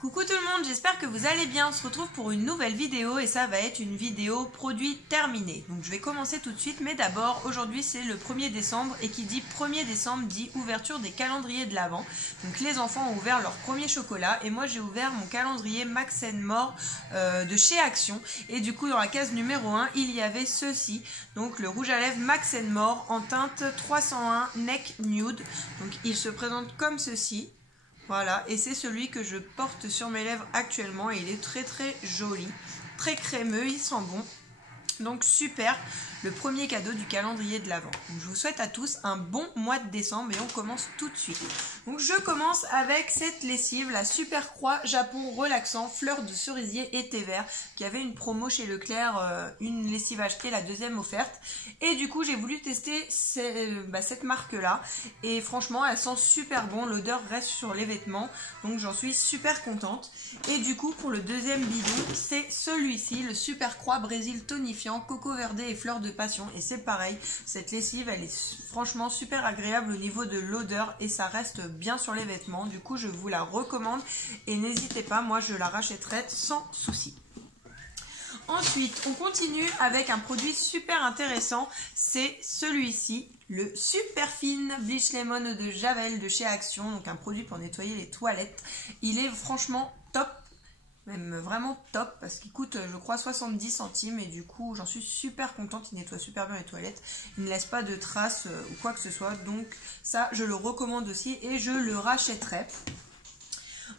Coucou tout le monde, j'espère que vous allez bien. On se retrouve pour une nouvelle vidéo et ça va être une vidéo produit terminé. Donc je vais commencer tout de suite, mais d'abord aujourd'hui c'est le 1er décembre et qui dit 1er décembre dit ouverture des calendriers de l'Avent. Donc les enfants ont ouvert leur premier chocolat et moi j'ai ouvert mon calendrier Max & More de chez Action. Et du coup dans la case numéro 1 il y avait ceci, donc le rouge à lèvres Max & More en teinte 301 Neck Nude. Donc il se présente comme ceci. Voilà, et c'est celui que je porte sur mes lèvres actuellement et il est très très joli, très crémeux, il sent bon. Donc super, le premier cadeau du calendrier de l'Avent. Je vous souhaite à tous un bon mois de décembre et on commence tout de suite. Donc je commence avec cette lessive, la Super Croix Japon relaxant, fleur de cerisier et thé vert, qui avait une promo chez Leclerc, une lessive achetée, la deuxième offerte. Et du coup j'ai voulu tester cette marque-là et franchement elle sent super bon, l'odeur reste sur les vêtements, donc j'en suis super contente. Et du coup pour le deuxième bidon, c'est celui-ci, le Super Croix Brésil tonifiant, coco verdé et fleur de passion. Et c'est pareil, cette lessive elle est franchement super agréable au niveau de l'odeur et ça reste bien sur les vêtements. Du coup je vous la recommande et n'hésitez pas, moi je la rachèterai sans souci. Ensuite on continue avec un produit super intéressant, c'est celui-ci, le Super Fine Bleach Lemon Eau de Javel de chez Action, donc un produit pour nettoyer les toilettes. Il est franchement top, même vraiment top, parce qu'il coûte je crois 70 centimes et du coup j'en suis super contente, il nettoie super bien les toilettes, il ne laisse pas de traces ou quoi que ce soit, donc ça je le recommande aussi et je le rachèterai.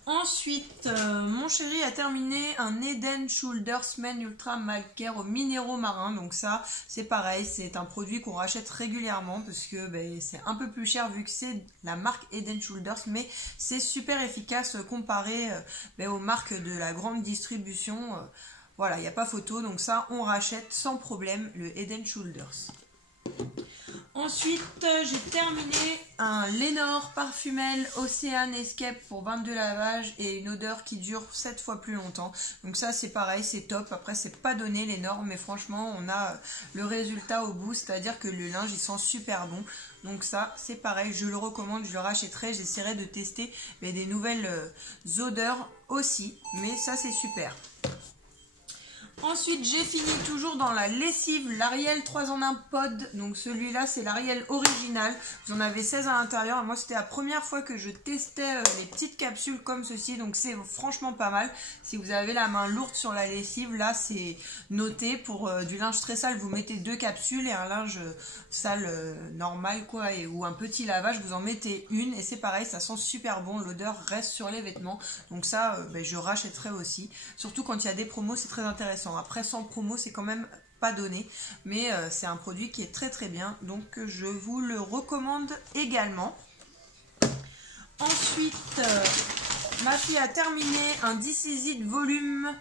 Ensuite, mon chéri a terminé un Head & Shoulders Men Ultra Mild Care aux minéraux marins. Donc ça, c'est pareil, c'est un produit qu'on rachète régulièrement parce que c'est un peu plus cher vu que c'est la marque Head & Shoulders, mais c'est super efficace comparé aux marques de la grande distribution. Voilà, il n'y a pas photo, donc ça, on rachète sans problème le Head & Shoulders. Ensuite, j'ai terminé un Lénore Parfumel Ocean Escape pour 22 lavages et une odeur qui dure 7 fois plus longtemps. Donc ça c'est pareil, c'est top. Après c'est pas donné Lénore, mais franchement on a le résultat au bout, c'est-à-dire que le linge il sent super bon. Donc ça c'est pareil, je le recommande, je le rachèterai, j'essaierai de tester des nouvelles odeurs aussi, mais ça c'est super. Ensuite, j'ai fini toujours dans la lessive, l'Ariel 3 en 1 pod. Donc celui-là, c'est l'Ariel original. Vous en avez 16 à l'intérieur. Moi, c'était la première fois que je testais les petites capsules comme ceci. Donc c'est franchement pas mal. Si vous avez la main lourde sur la lessive, là, c'est noté. Pour du linge très sale, vous mettez 2 capsules et un linge sale normal, quoi, ou un petit lavage, vous en mettez une. Et c'est pareil, ça sent super bon. L'odeur reste sur les vêtements. Donc ça, je rachèterai aussi. Surtout quand il y a des promos, c'est très intéressant. Après sans promo c'est quand même pas donné, mais c'est un produit qui est très très bien, donc je vous le recommande également. Ensuite ma fille a terminé un This Is It volume,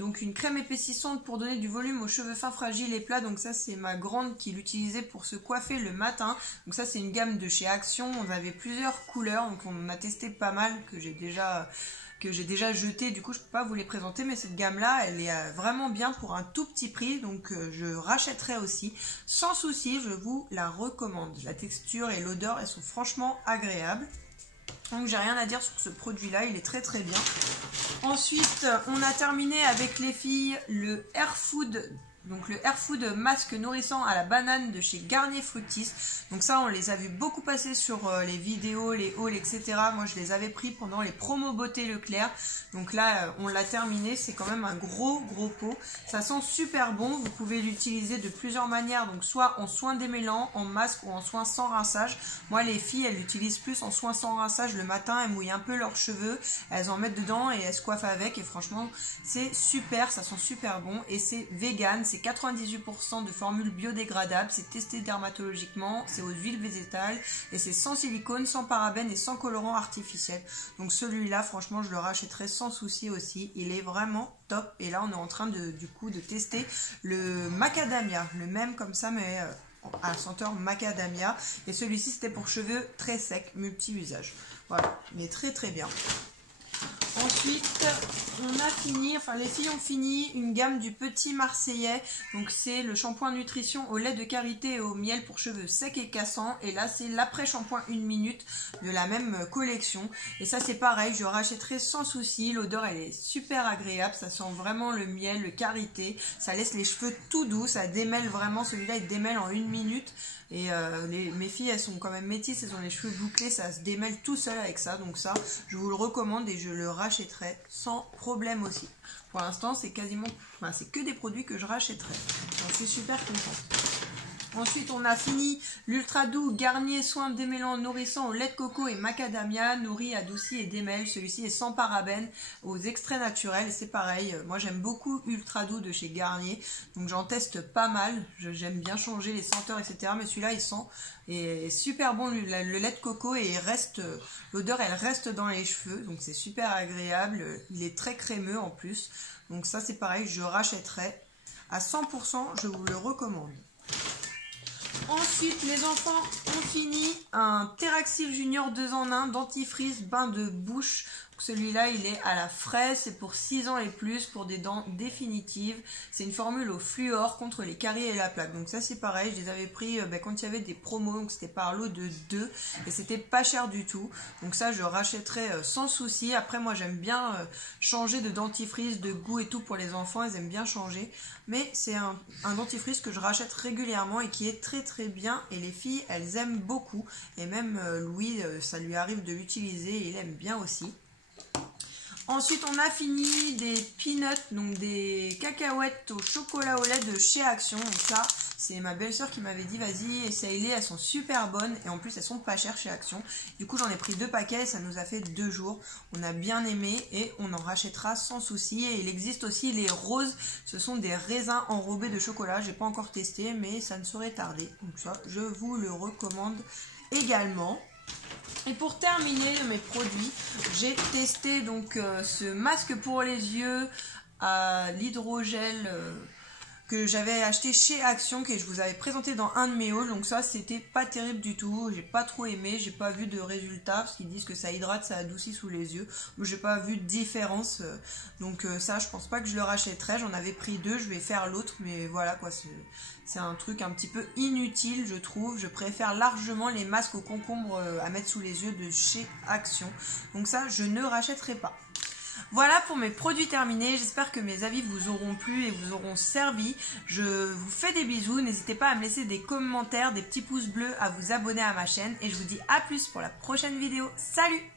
donc une crème épaississante pour donner du volume aux cheveux fins, fragiles et plats. Donc ça c'est ma grande qui l'utilisait pour se coiffer le matin. Donc ça c'est une gamme de chez Action, on avait plusieurs couleurs, donc on en a testé pas mal que j'ai déjà jeté, du coup je peux pas vous les présenter, mais cette gamme là elle est vraiment bien pour un tout petit prix, donc je rachèterai aussi sans souci, je vous la recommande. La texture et l'odeur elles sont franchement agréables, donc j'ai rien à dire sur ce produit là, il est très très bien. Ensuite on a terminé avec les filles le Air Food. Donc le Air Food masque nourrissant à la banane de chez Garnier Fructis. Donc ça on les a vu beaucoup passer sur les vidéos, les hauls, etc. Moi je les avais pris pendant les promos beauté Leclerc. Donc là on l'a terminé, c'est quand même un gros pot. Ça sent super bon, vous pouvez l'utiliser de plusieurs manières. Donc soit en soin démêlant, en masque ou en soin sans rinçage. Moi les filles elles l'utilisent plus en soin sans rinçage le matin, elles mouillent un peu leurs cheveux, elles en mettent dedans et elles se coiffent avec. Et franchement c'est super, ça sent super bon et c'est vegan, c'est 98% de formules biodégradables, c'est testé dermatologiquement, c'est aux huiles végétales et c'est sans silicone, sans parabènes et sans colorant artificiel. Donc celui-là, franchement, je le rachèterai sans souci aussi. Il est vraiment top. Et là, on est en train de tester le macadamia, le même comme ça, mais à senteur macadamia. Et celui-ci, c'était pour cheveux très secs, multi-usage. Voilà, il est très très bien. Ensuite, on a fini, enfin les filles ont fini une gamme du Petit Marseillais. Donc c'est le shampoing nutrition au lait de karité et au miel pour cheveux secs et cassants. Et là c'est l'après-shampoing 1 minute de la même collection. Et ça c'est pareil, je rachèterai sans souci. L'odeur elle est super agréable, ça sent vraiment le miel, le karité. Ça laisse les cheveux tout doux, ça démêle vraiment, celui-là il démêle en 1 minute. Et mes filles elles sont quand même métisses, elles ont les cheveux bouclés, ça se démêle tout seul avec ça. Donc ça je vous le recommande et je le rachèterai sans problème aussi. Pour l'instant c'est quasiment, enfin, c'est que des produits que je rachèterai. J'en suis super contente. Ensuite, on a fini l'Ultra Doux Garnier Soin démêlant nourrissant au lait de coco et macadamia, nourri, adouci et démêle. Celui-ci est sans parabènes, aux extraits naturels. C'est pareil, moi j'aime beaucoup Ultra Doux de chez Garnier, donc j'en teste pas mal. J'aime bien changer les senteurs, etc. Mais celui-là, il sent et super bon le lait de coco et il reste, l'odeur elle reste dans les cheveux, donc c'est super agréable. Il est très crémeux en plus, donc ça c'est pareil, je rachèterai à 100%, je vous le recommande. Ensuite, les enfants ont fini un Theraxil Junior 2 en 1 dentifrice bain de bouche. Celui-là, il est à la fraise, c'est pour 6 ans et plus, pour des dents définitives. C'est une formule au fluor contre les caries et la plaque. Donc ça, c'est pareil, je les avais pris quand il y avait des promos, donc c'était par lot de 2, et c'était pas cher du tout. Donc ça, je rachèterai sans souci. Après, moi, j'aime bien changer de dentifrice, de goût et tout pour les enfants, ils aiment bien changer. Mais c'est un dentifrice que je rachète régulièrement et qui est très très bien. Et les filles, elles aiment beaucoup. Et même Louis, ça lui arrive de l'utiliser et il aime bien aussi. Ensuite, on a fini des peanuts, donc des cacahuètes au chocolat au lait de chez Action. Donc ça, c'est ma belle-sœur qui m'avait dit, vas-y, essaye-les, elles sont super bonnes. Et en plus, elles sont pas chères chez Action. Du coup, j'en ai pris 2 paquets, ça nous a fait 2 jours. On a bien aimé et on en rachètera sans souci. Et il existe aussi les roses, ce sont des raisins enrobés de chocolat. J'ai pas encore testé, mais ça ne saurait tarder. Donc ça, je vous le recommande également. Et pour terminer mes produits, j'ai testé donc ce masque pour les yeux à l'hydrogel que j'avais acheté chez Action, que je vous avais présenté dans un de mes hauls. Donc ça, c'était pas terrible du tout, j'ai pas trop aimé, j'ai pas vu de résultat parce qu'ils disent que ça hydrate, ça adoucit sous les yeux. Moi j'ai pas vu de différence, donc ça je pense pas que je le rachèterai. J'en avais pris 2, je vais faire l'autre, mais voilà quoi, c'est un truc un petit peu inutile je trouve. Je préfère largement les masques au concombre à mettre sous les yeux de chez Action, donc ça je ne rachèterai pas. Voilà pour mes produits terminés, j'espère que mes avis vous auront plu et vous auront servi. Je vous fais des bisous, n'hésitez pas à me laisser des commentaires, des petits pouces bleus, à vous abonner à ma chaîne et je vous dis à plus pour la prochaine vidéo. Salut!